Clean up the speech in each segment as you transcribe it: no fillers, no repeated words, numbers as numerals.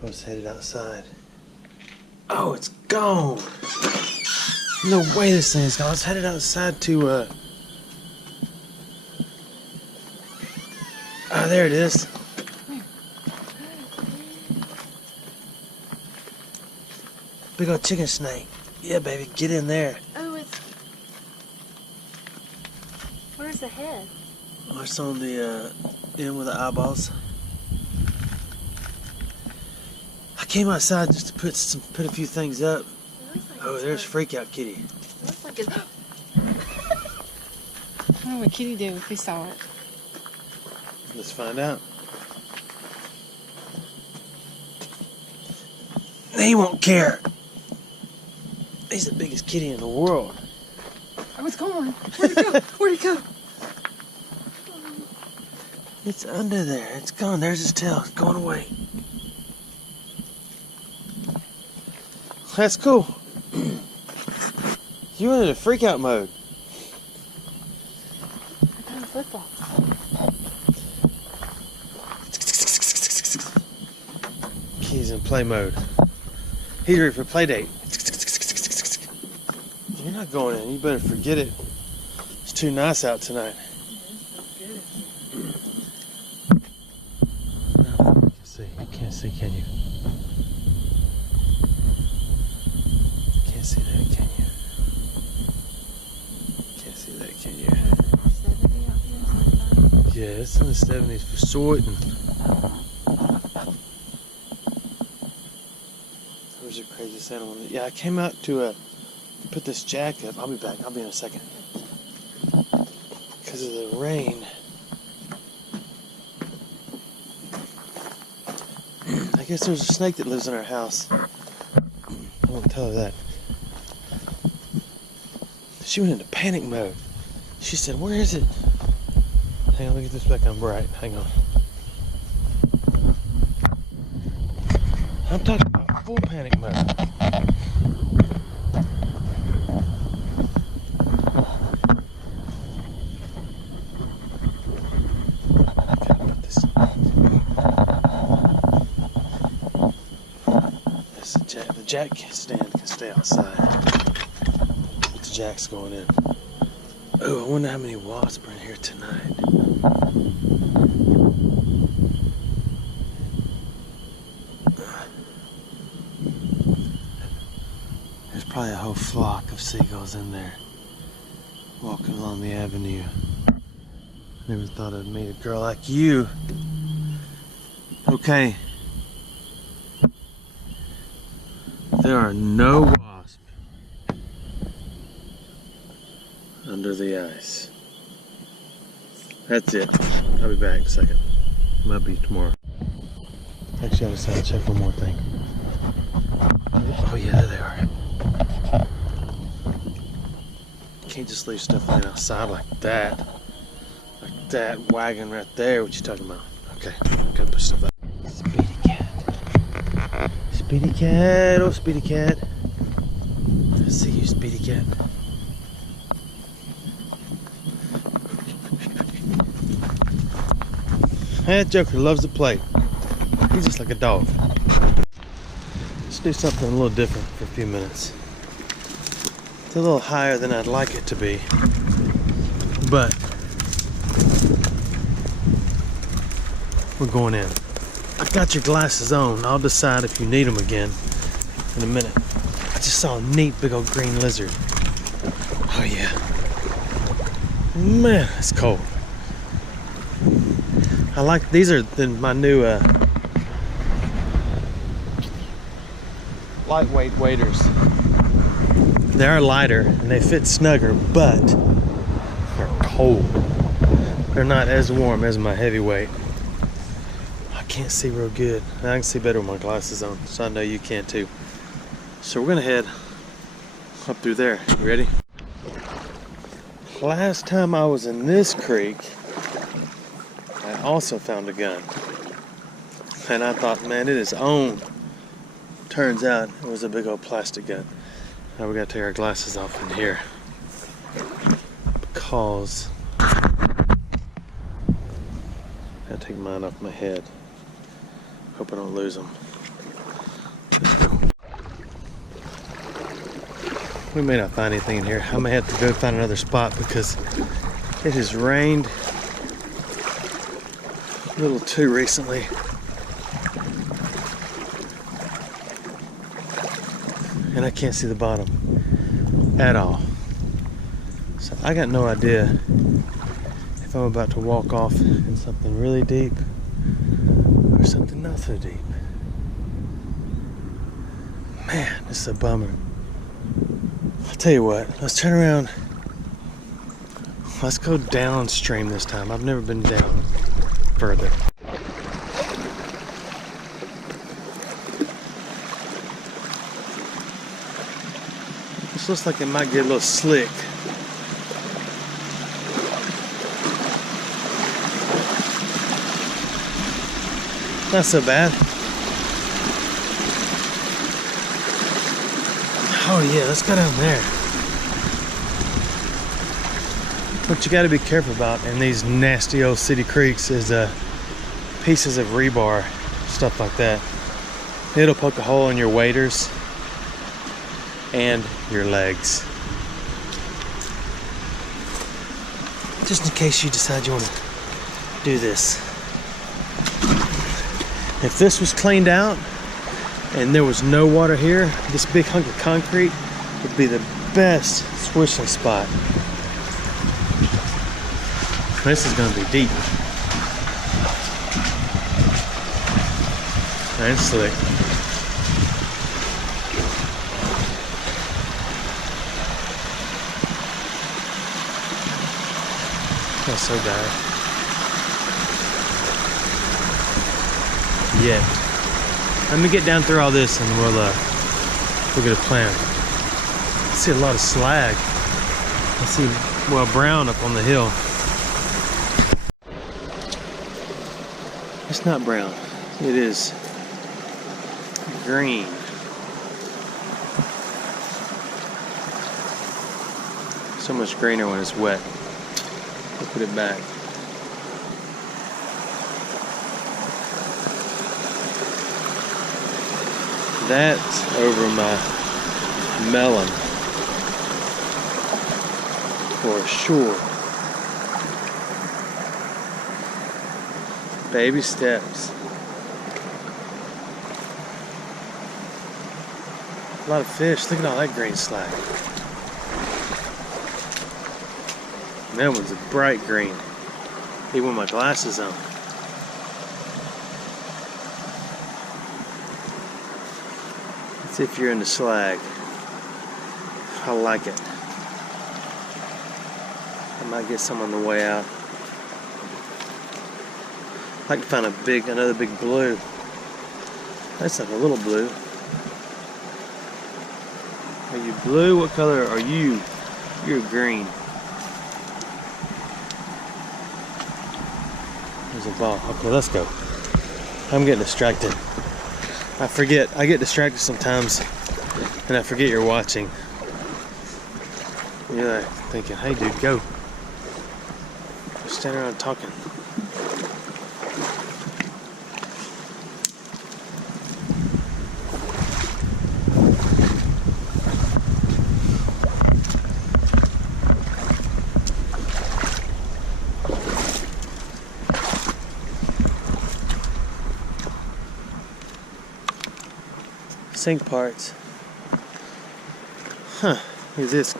I was headed outside. Oh, it's gone! No way this thing's gone. I was headed outside to, ah, there it is. Big old chicken snake. Yeah, baby, get in there. Oh, where's the head? Oh, it's on the, end with the eyeballs. I came outside just to put a few things up. Oh, there's Freak Out Kitty. It looks like it's... I don't know what Kitty did if he saw it. Let's find out. He won't care. He's the biggest kitty in the world. Oh, it's gone. Where'd it go? Where'd it go? It's under there. It's gone. There's his tail. It's going away. That's cool. You went into freak out mode. I got a football. He's in play mode. He's ready for play date. You're not going in. You better forget it. It's too nice out tonight. You can't see, can you? Can't see that, can you? Can't see that, can you? Yeah, it's in the 70s for certain. There's a crazy animal. Yeah, I came out to put this jack up. I'll be back. I'll be in a second. Because of the rain. I guess there's a snake that lives in our house. I won't tell her that. She went into panic mode. She said, "Where is it?" Hang on, let me get this back on bright. Hang on. I'm talking about full panic mode. The jack stand can stay outside. But the jack's going in. Oh, I wonder how many wasps are in here tonight. There's probably a whole flock of seagulls in there walking along the avenue. Never thought I'd meet a girl like you. Okay. There are no wasps under the ice. That's it. I'll be back in a second. Might be tomorrow. Actually, I decided to check one more thing. Oh yeah, there they are. Can't just leave stuff laying outside like that. Like that wagon right there. What you talking about? Okay, gotta put stuff out. Speedy cat. Speedy cat, oh Speedy cat. I see you, Speedy cat. That joker loves to play. He's just like a dog. Let's do something a little different for a few minutes. It's a little higher than I'd like it to be, but we're going in. I've got your glasses on. I'll decide if you need them again in a minute. I just saw a neat big old green lizard. Oh yeah. Man, it's cold. I like, these are my new lightweight waders. They are lighter and they fit snugger, but they're cold. They're not as warm as my heavyweight. I can't see real good. I can see better with my glasses on, so I know you can too. So we're gonna head up through there. You ready? Last time I was in this creek, I also found a gun. And I thought, man, it is on. Turns out it was a big old plastic gun. Now we gotta take our glasses off in here. Because I gotta take mine off my head. Hope I don't lose them. We may not find anything in here. I may have to go find another spot because it has rained a little too recently. And I can't see the bottom at all. So I got no idea if I'm about to walk off in something really deep or something not so deep. Man, this is a bummer. I'll tell you what, let's turn around. Let's go downstream this time. I've never been down further. This looks like it might get a little slick. Not so bad. Oh yeah, let's go down there. What you gotta be careful about in these nasty old city creeks is pieces of rebar, stuff like that. It'll poke a hole in your waders and your legs. Just in case you decide you want to do this. If this was cleaned out and there was no water here, this big hunk of concrete would be the best swishing spot. This is going to be deep and slick. That's so bad. Yet. Let me get down through all this and we'll get a plan. I see a lot of slag. I see, well, brown up on the hill. It's not brown. It is green. So much greener when it's wet. We'll put it back. That's over my melon for sure. Baby steps. A lot of fish. Look at all that green slag. That one's a bright green. Even with my glasses on. See if you're into slag. I like it. I might get some on the way out. I can find another big blue. That's like a little blue. Are you blue? What color are you? You're green. There's a ball. Okay, let's go. I'm getting distracted. I forget. I get distracted sometimes, and I forget you're watching. You're like thinking, "Hey, dude, go." Just stand around talking. Sink parts. Huh, look at this.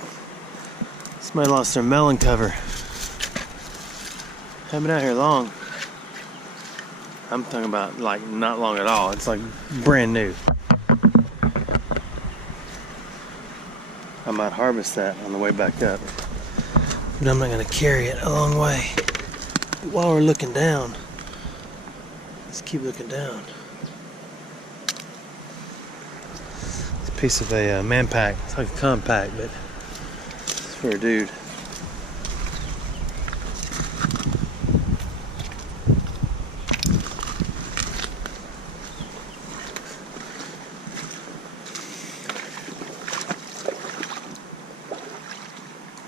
Somebody lost their melon cover. Haven't been out here long. I'm talking about like not long at all. It's like brand new. I might harvest that on the way back up. But I'm not gonna carry it a long way. But while we're looking down, let's keep looking down. Piece of a man pack. It's like a compact, but it's for a dude.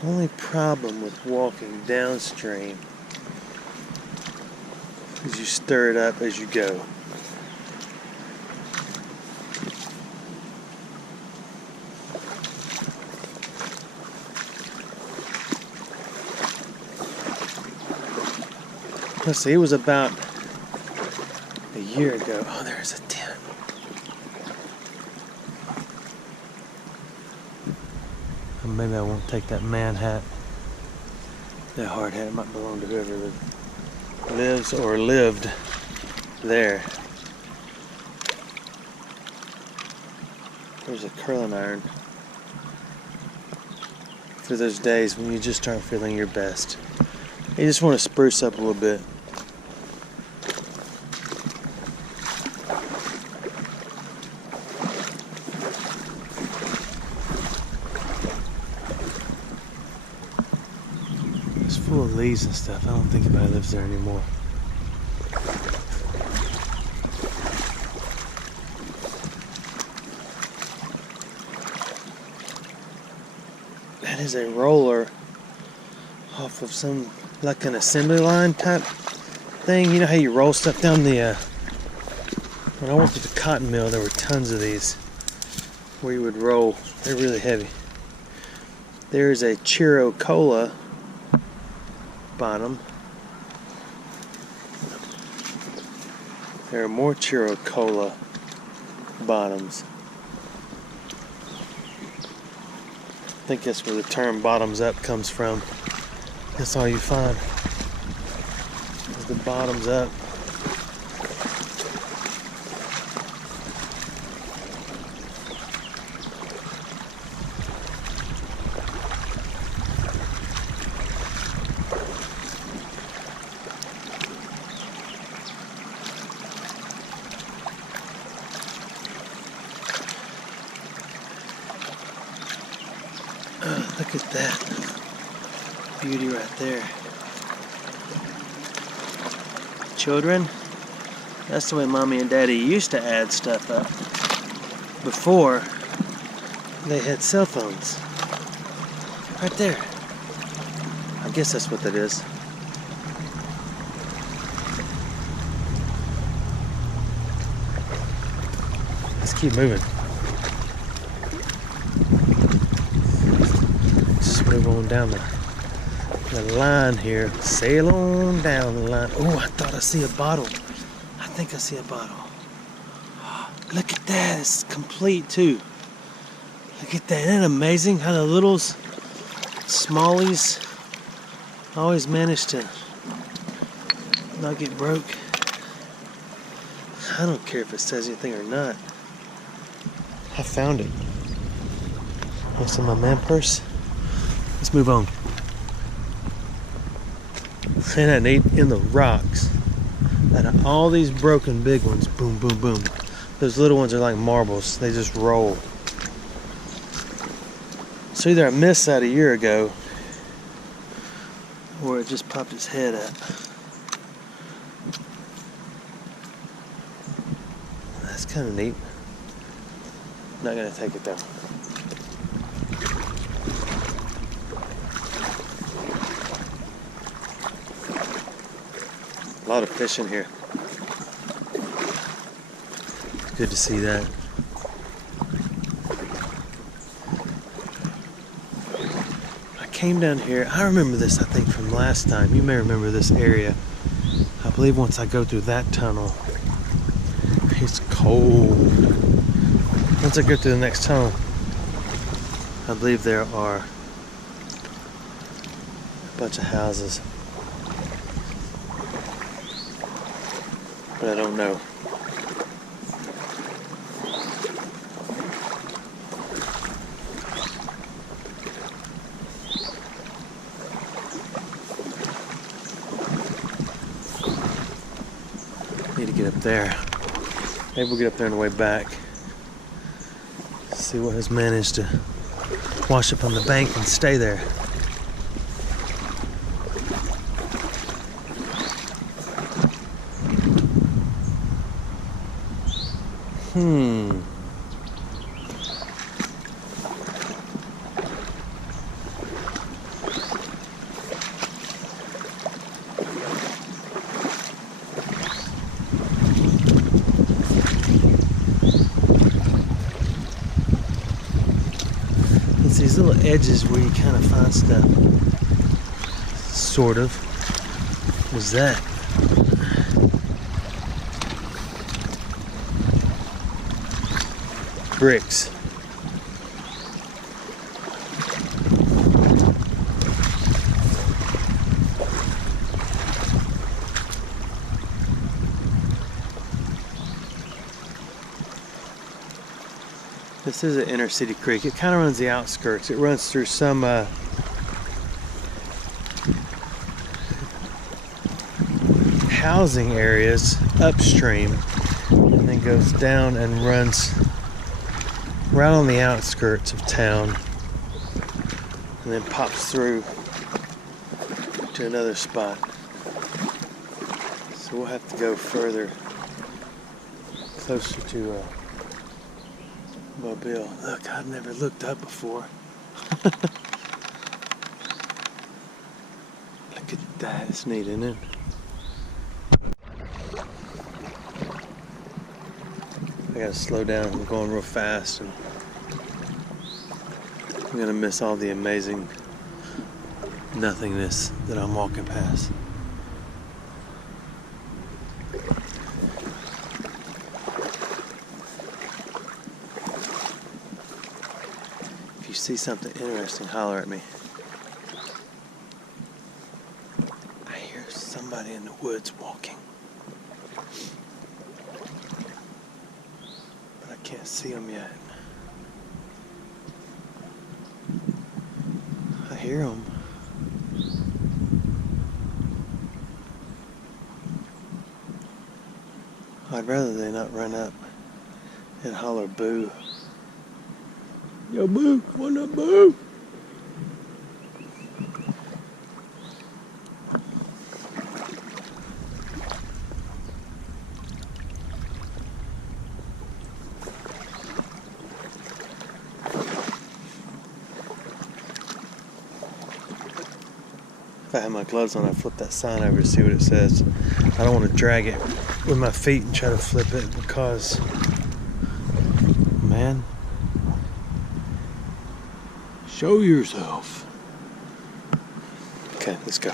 Only problem with walking downstream is you stir it up as you go. Let's see, it was about a year ago. Oh, there's a tent. Maybe I won't take that man hat. That hard hat might belong to whoever lives or lived there. There's a curling iron for those days when you just aren't feeling your best. You just want to spruce up a little bit. It's full of leaves and stuff. I don't think anybody lives there anymore. That is a roller off of some, like an assembly line type thing. You know how you roll stuff down the, when I worked at the cotton mill, there were tons of these where you would roll. They're really heavy. There's a Chiro Cola bottom. There are more Chiro Cola bottoms. I think that's where the term bottoms up comes from. That's all you find is the bottoms up. Look at that beauty right there. Children, that's the way Mommy and Daddy used to add stuff up before they had cell phones. Right there. I guess that's what that is. Let's keep moving. Move on down the line here. Sail on down the line. Oh, I thought I see a bottle. I think I see a bottle. Look at that. It's complete too. Look at that. Isn't that amazing how the little smallies always manage to not get broke? I don't care if it says anything or not. I found it. What's in my man purse? Let's move on. Isn't that neat? In the rocks, out of all these broken big ones, boom, boom, boom. Those little ones are like marbles. They just roll. So either I missed that a year ago, or it just popped its head up. That's kind of neat. Not gonna take it though. A lot of fish in here. Good to see that. I came down here. I remember this, I think, from last time. You may remember this area. I believe once I go through that tunnel, it's cold. Once I go through the next tunnel, I believe there are a bunch of houses. But I don't know. Need to get up there. Maybe we'll get up there on the way back. See what has managed to wash up on the bank and stay there. It's these little edges where you kind of find stuff. Sort of. What was that? bricks. This is an inner city creek. It kind of runs the outskirts. It runs through some housing areas upstream, and then goes down and runs right on the outskirts of town, and then pops through to another spot. So we'll have to go further, closer to Mobile. Look, I've never looked up before. Look at that, it's neat, isn't it? I gotta slow down, I'm going real fast and I'm gonna miss all the amazing nothingness that I'm walking past. If you see something interesting, holler at me. I hear somebody in the woods walking. But I can't see them yet. I hear them. I'd rather they not run up and holler boo. Yo, boo, what up, boo? If I had my gloves on, I'd flip that sign over to see what it says. I don't want to drag it with my feet and try to flip it because, man, show yourself. Okay, let's go.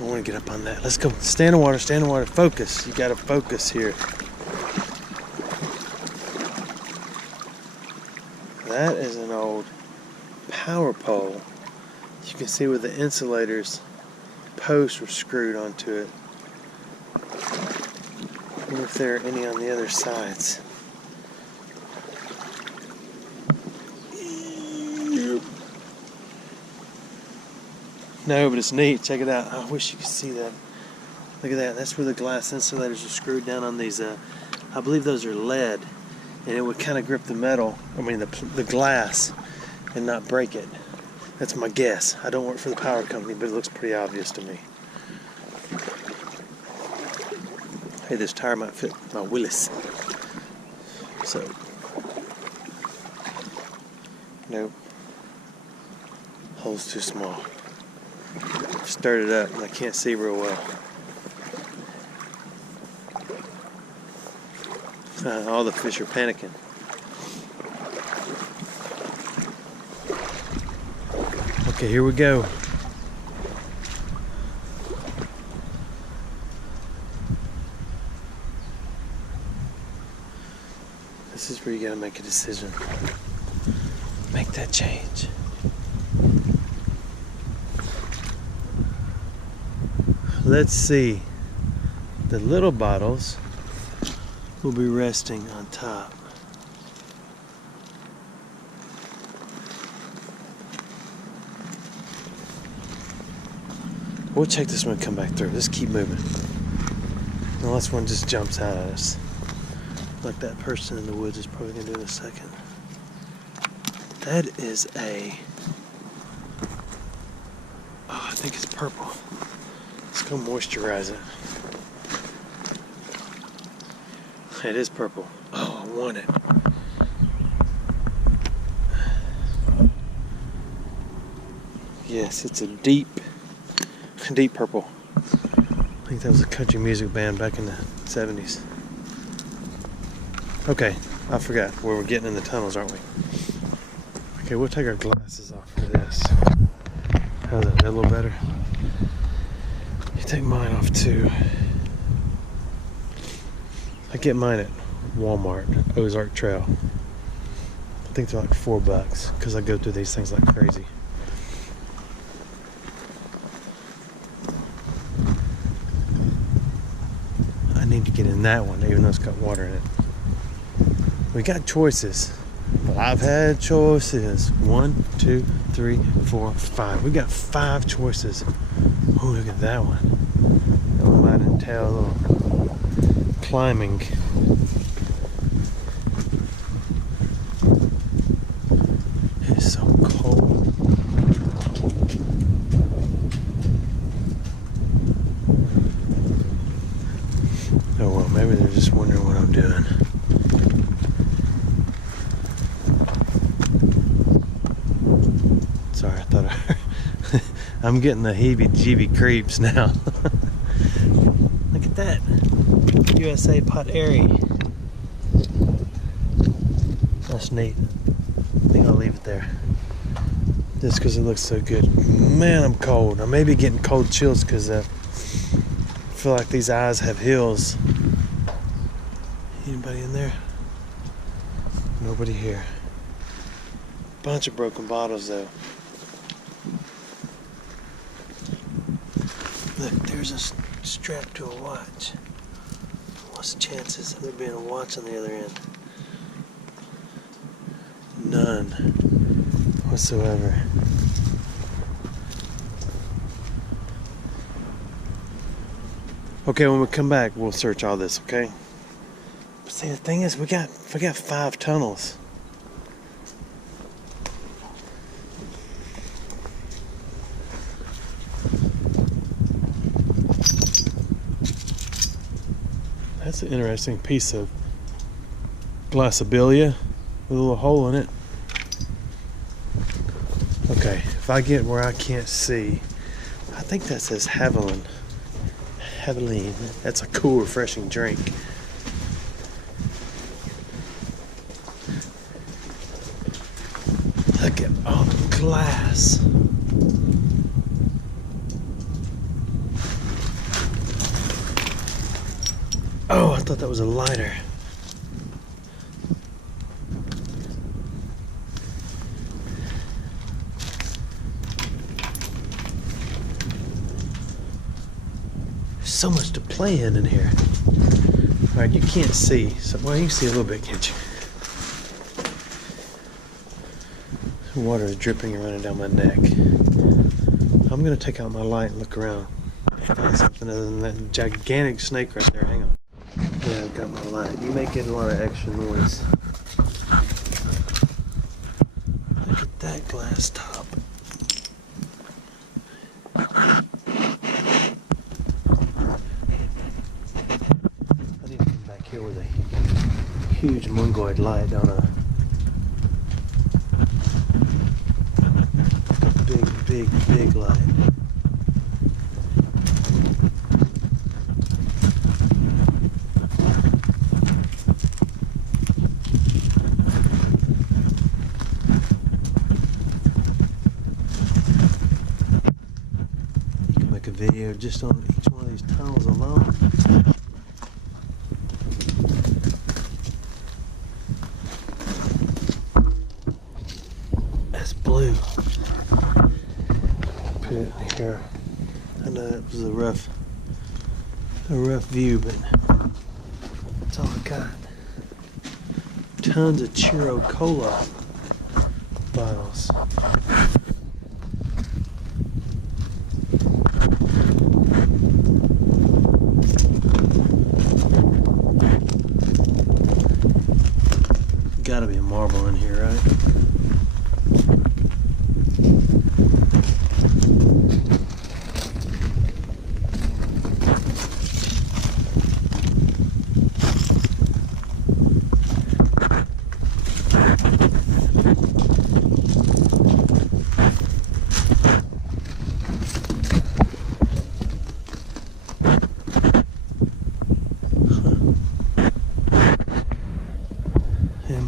I want to get up on that. Let's go. Stand in water, stand in water. Focus. You got to focus here. That is an old power pole. You can see where the insulators posts were screwed onto it. I wonder if there are any on the other sides. No, but it's neat. Check it out. I wish you could see that. Look at that. That's where the glass insulators are screwed down on these. I believe those are lead, and it would kind of grip the metal. I mean the glass, and not break it. That's my guess. I don't work for the power company, but it looks pretty obvious to me. Hey, this tire might fit my Willis. So, nope. Hole's too small. I've stirred it up and I can't see real well. All the fish are panicking. Okay, here we go. This is where you gotta make a decision. Make that change. Let's see. The little bottles will be resting on top. We'll check this one and come back through. Let's keep moving. Unless one just jumps out at us. Like that person in the woods is probably going to do in a second. That is a... Oh, I think it's purple. Let's go moisturize it. It is purple. Oh, I want it. Yes, it's a deep purple. I think that was a country music band back in the 70s. Okay, I forgot where we're getting in the tunnels, aren't we? Okay, we'll take our glasses off for this. How's that? Is that a little better? You take mine off too. I get mine at Walmart, Ozark Trail. I think they're like $4 because I go through these things like crazy. I need to get in that one, even though it's got water in it. We got choices, but I've had choices. 1, 2, 3, 4, 5. We got 5 choices. Oh, look at that one. That one might entail a little climbing. It's so cold. Oh well, maybe they're just wondering what I'm doing. Sorry, I thought I'm getting the heebie-jeebie creeps now. Look at that. USA Pottery. That's neat. I think I'll leave it there. Just because it looks so good. Man, I'm cold. I may be getting cold chills because I feel like these eyes have hills. Anybody in there? Nobody here. Bunch of broken bottles though. Look, there's a strap to a watch. What's the chances of there being a watch on the other end? None whatsoever. Okay, when we come back, we'll search all this, okay? But see, the thing is, we got 5 tunnels. That's an interesting piece of glassabilia with a little hole in it. Okay, if I get where I can't see, I think that says Haviland. Haviland. That's a cool, refreshing drink. Look at all the glass. Oh, I thought that was a lighter. There's so much to play in here. All right, you can't see. So, well, you can see a little bit, can't you? Water is dripping and running down my neck. I'm gonna take out my light and look around. Find something other than that gigantic snake right there. Hang on. Yeah, I've got my light. You may get a lot of extra noise. Look at that glass top. I need to come back here with a huge mungoid light on a big light. You can make a video just on each one of these tunnels alone. That's blue. Put it here. I know that was a rough view, but that's all I got. Tons of Churro Cola bottles. Gotta be a marble in here, right?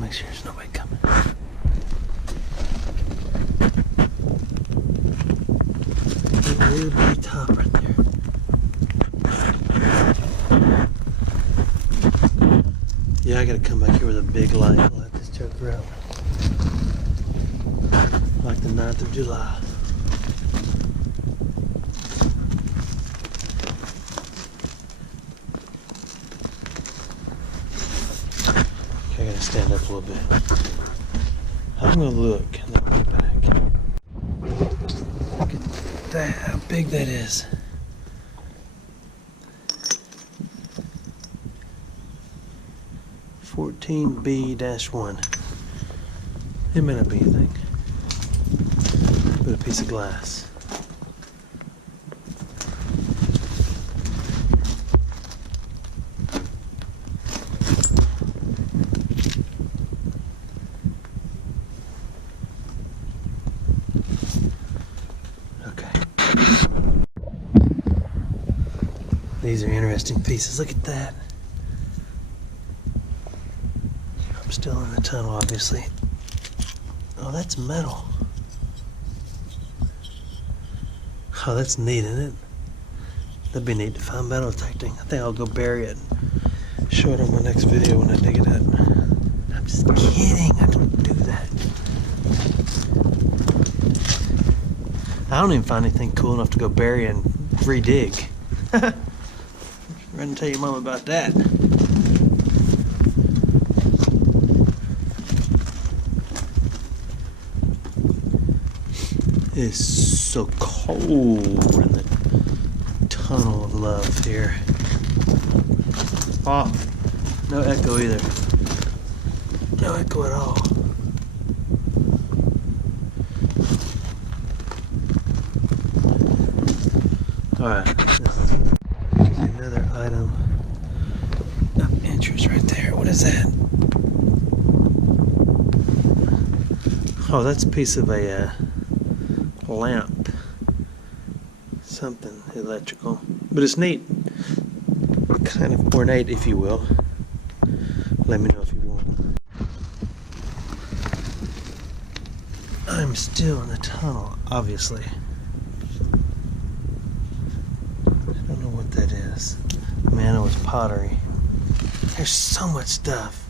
Make sure there's nobody coming. Little bitty top right there. Yeah, I gotta come back here with a big light. Let this joker out. Like the 9th of July. Okay, I gotta stand up a little bit. I'm gonna look and then I'll be back. Look at that, how big that is. B-1. It may not be anything, but a piece of glass. Okay. These are interesting pieces. Look at that. I'm still in the tunnel, obviously. Oh, that's metal. Oh, that's neat, isn't it? That'd be neat to find metal detecting. I think I'll go bury it and show it on my next video when I dig it up. I'm just kidding. I don't do that. I don't even find anything cool enough to go bury and re-dig. Run and tell your mom about that. It's so cold in the tunnel of love here. Oh, no echo either. No echo at all. Alright, another item of interest right there. What is that? Oh, that's a piece of a lamp, something electrical, but it's neat, kind of ornate, if you will. Let me know if you want. I'm still in the tunnel, obviously. I don't know what that is. Man, it was pottery. There's so much stuff.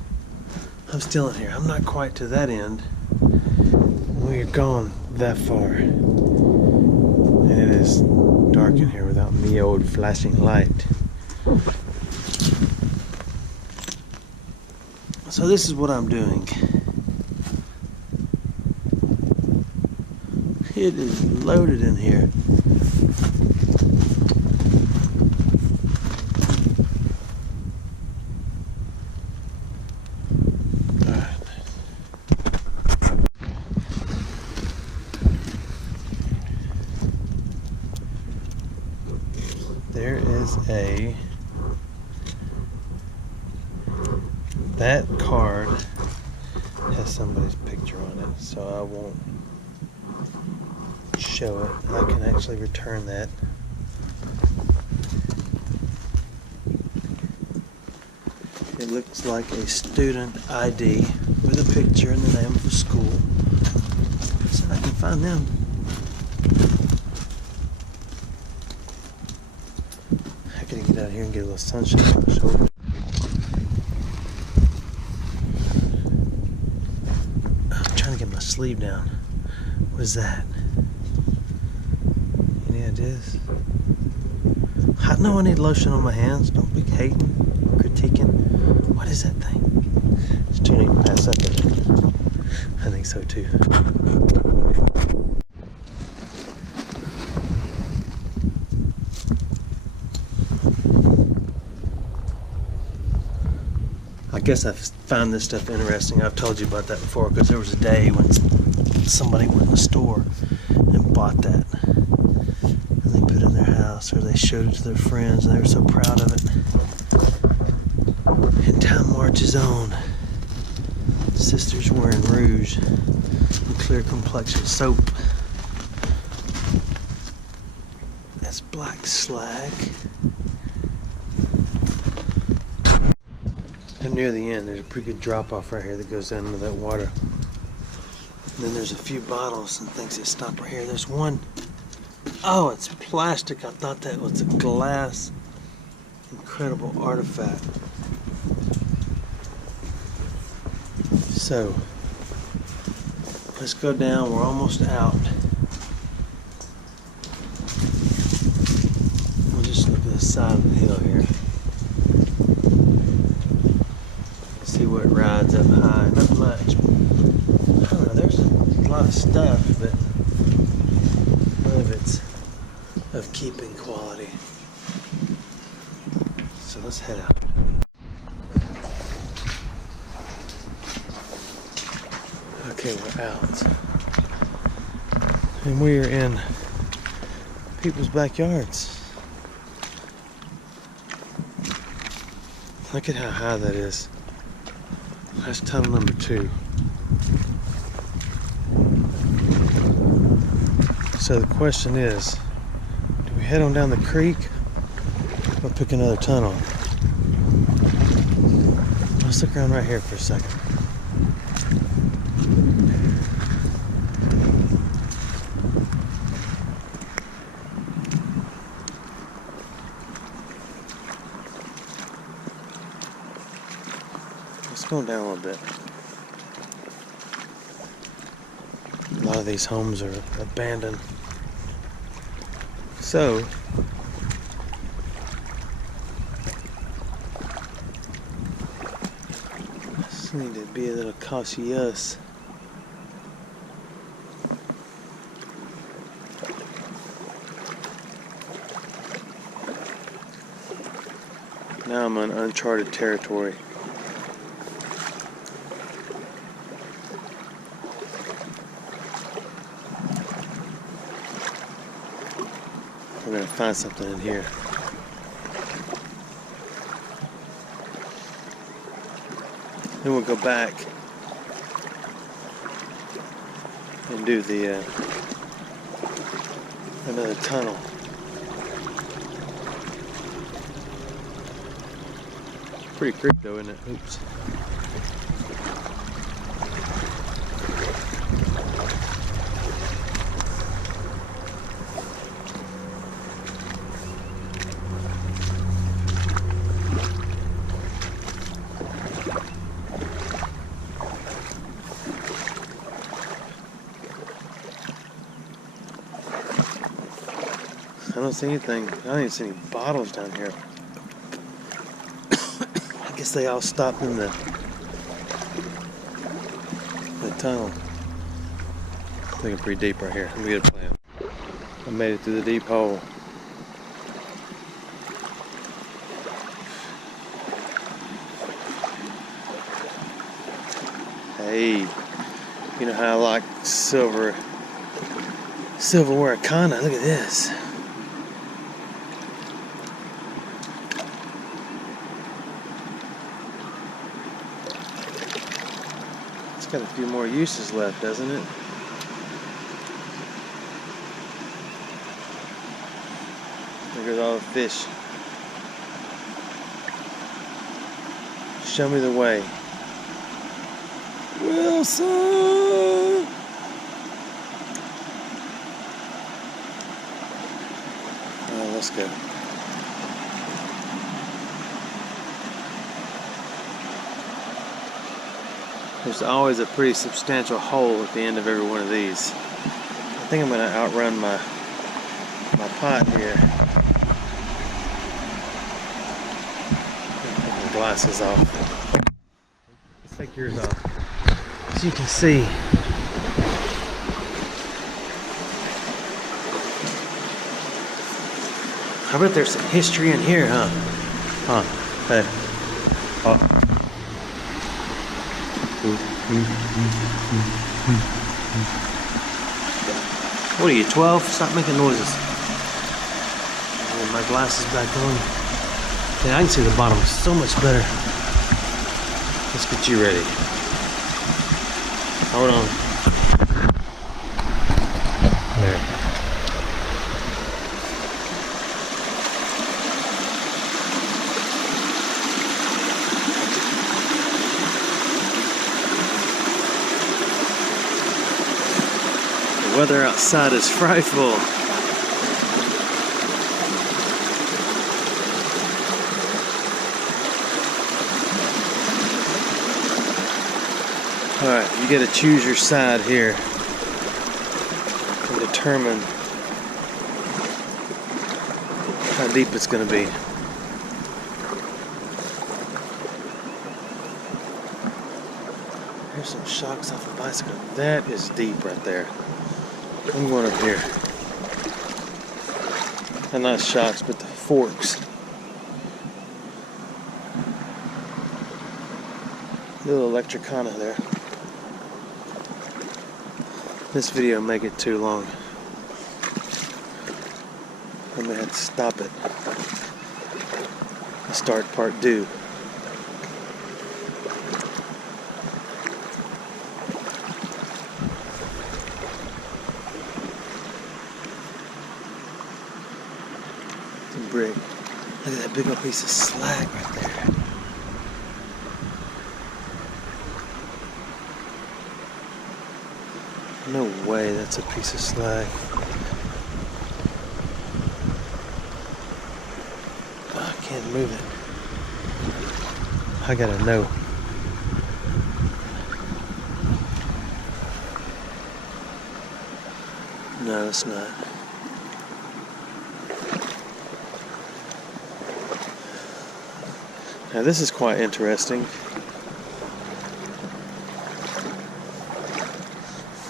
I'm still in here. I'm not quite to that end. We're gone that far. And it is dark in here without me old flashing light. So this is what I'm doing. It is loaded in here. There is that card has somebody's picture on it, so I won't show it. I can actually return that. It looks like a student ID with a picture and the name of the school. So I can find them. I gotta get out here and get a little sunshine on my shoulder. I'm trying to get my sleeve down. What is that? Any ideas? I know I need lotion on my hands. Don't be hating, critiquing. What is that thing? It's too neat to pass up it. I think so too. I guess I found this stuff interesting. I've told you about that before because there was a day when somebody went in the store and bought that. And they put it in their house or they showed it to their friends and they were so proud of it. And time marches on. Sisters wearing rouge and clear complexion soap. That's black slag. And near the end, there's a pretty good drop off right here that goes down into that water. And then there's a few bottles and things that stop right here. There's one. Oh, it's plastic. I thought that was a glass. Incredible artifact. So let's go down. We're almost out. We'll just look at the side of the hill here. See what rides up high. Not much. I don't know. There's a lot of stuff, but none of it's of keeping quality. So let's head out. Okay, we're out. And we are in people's backyards. Look at how high that is. That's tunnel number 2. So the question is, do we head on down the creek or pick another tunnel? Let's look around right here for a second. Let's go down a little bit. A lot of these homes are abandoned. So, this need to be a little cautious. Now I'm on uncharted territory. We're gonna find something in here. Then we'll go back and do the another tunnel. Pretty creepy though, isn't it? Oops. I don't see anything. I don't even see any bottles down here. I guess they all stopped in the tunnel. I think I'm pretty deep right here. Let me get a plan. I made it through the deep hole. Hey, you know how I like silverware kinda. Look at this. It's got a few more uses left, doesn't it? There's all the fish. Show me the way. Wilson! Oh, let's go. There's always a pretty substantial hole at the end of every one of these. I think I'm going to outrun my pot here. Take my glasses off. Let's take yours off. As you can see, I bet there's some history in here, huh? Hey. Oh. What are you, 12? Stop making noises. My glasses back on. Yeah, I can see the bottom so much better. Let's get you ready. Hold on. There. The weather outside is frightful. Alright, you gotta choose your side here and determine how deep it's gonna be. Here's some shocks off a bicycle. That is deep right there. I'm going up here. And not shocks, but the forks. Little electricana there. This video may get too long. I may have to stop it and start part 2. Some brick. Look at that big old piece of slag right there. No way that's a piece of slag. Oh, I can't move it. I gotta know. No, it's not. Now this is quite interesting.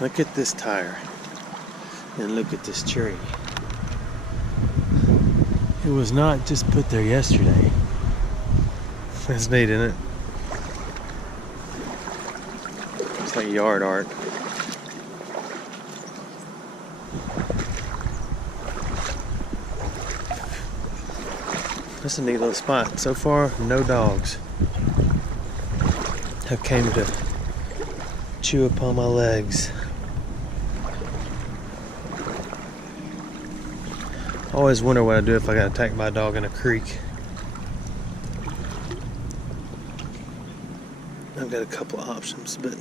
Look at this tire, and look at this tree. It was not just put there yesterday. That's neat, isn't it? It's like yard art. That's a neat little spot. So far, no dogs have came to chew upon my legs. I always wonder what I'd do if I got attacked by a dog in a creek. I've got a couple of options, but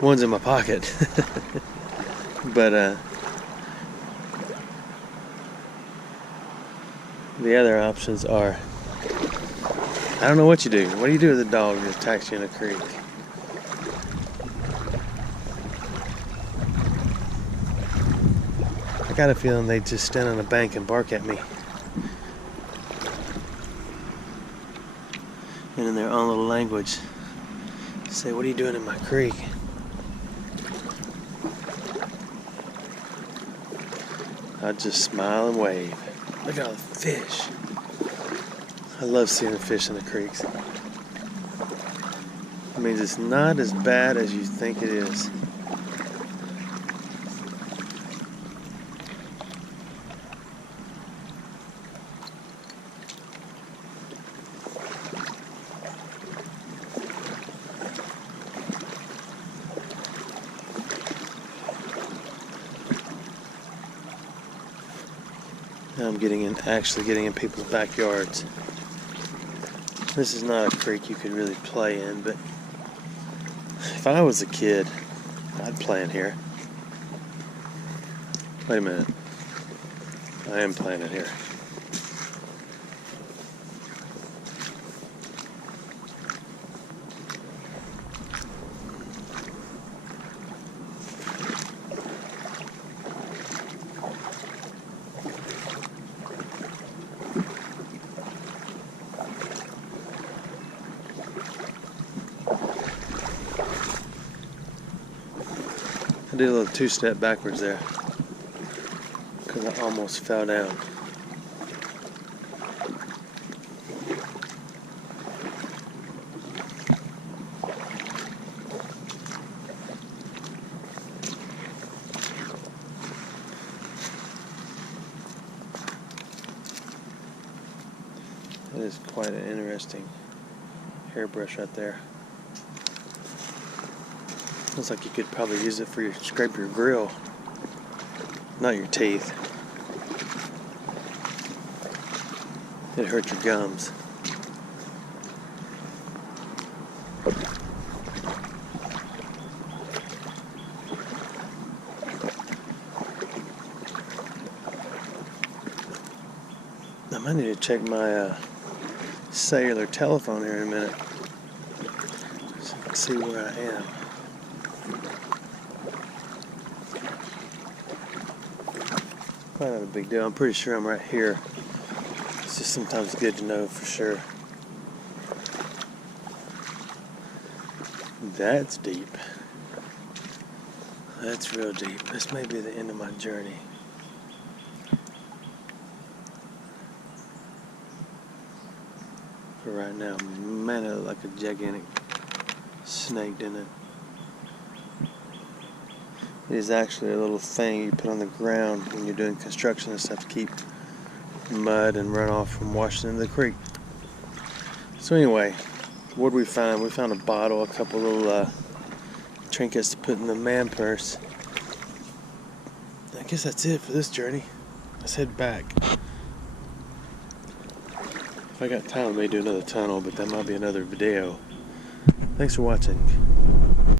one's in my pocket. But the other options are, I don't know what you do. What do you do with a dog that attacks you in a creek? I got a feeling they'd just stand on a bank and bark at me. And in their own little language, say, "What are you doing in my creek?" I'd just smile and wave. Look at all the fish. I love seeing the fish in the creeks. It means it's not as bad as you think it is. Now I'm actually getting in people's backyards. This is not a creek you could really play in, but if I was a kid, I'd play in here. Wait a minute. I am playing in here. I did a little two-step backwards there because I almost fell down. That is quite an interesting hairbrush right there. Looks like you could probably use it for scrape your grill, not your teeth. It hurt your gums. I might need to check my cellular telephone here in a minute so I can see where I am. Probably not a big deal. I'm pretty sure I'm right here. It's just sometimes good to know for sure. That's deep. That's real deep. This may be the end of my journey. For right now, man, it looks like a gigantic snake, didn't it? It is actually a little thing you put on the ground when you're doing construction and stuff to keep mud and runoff from washing into the creek. So anyway, what did we find? We found a bottle, a couple little trinkets to put in the man purse. I guess that's it for this journey. Let's head back. If I got time, I may do another tunnel, but that might be another video. Thanks for watching.